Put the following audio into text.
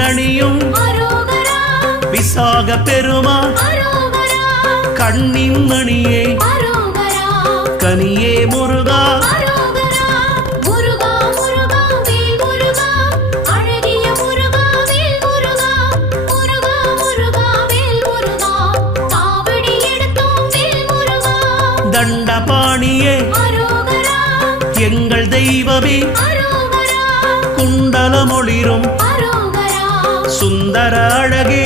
தேரணியும் விசாக பெருமான் கண்ணின் மணியே கனியே முருகா தண்டபாணியே எங்கள் தெய்வமே குண்டலமொளிரும் சுந்தர அழகே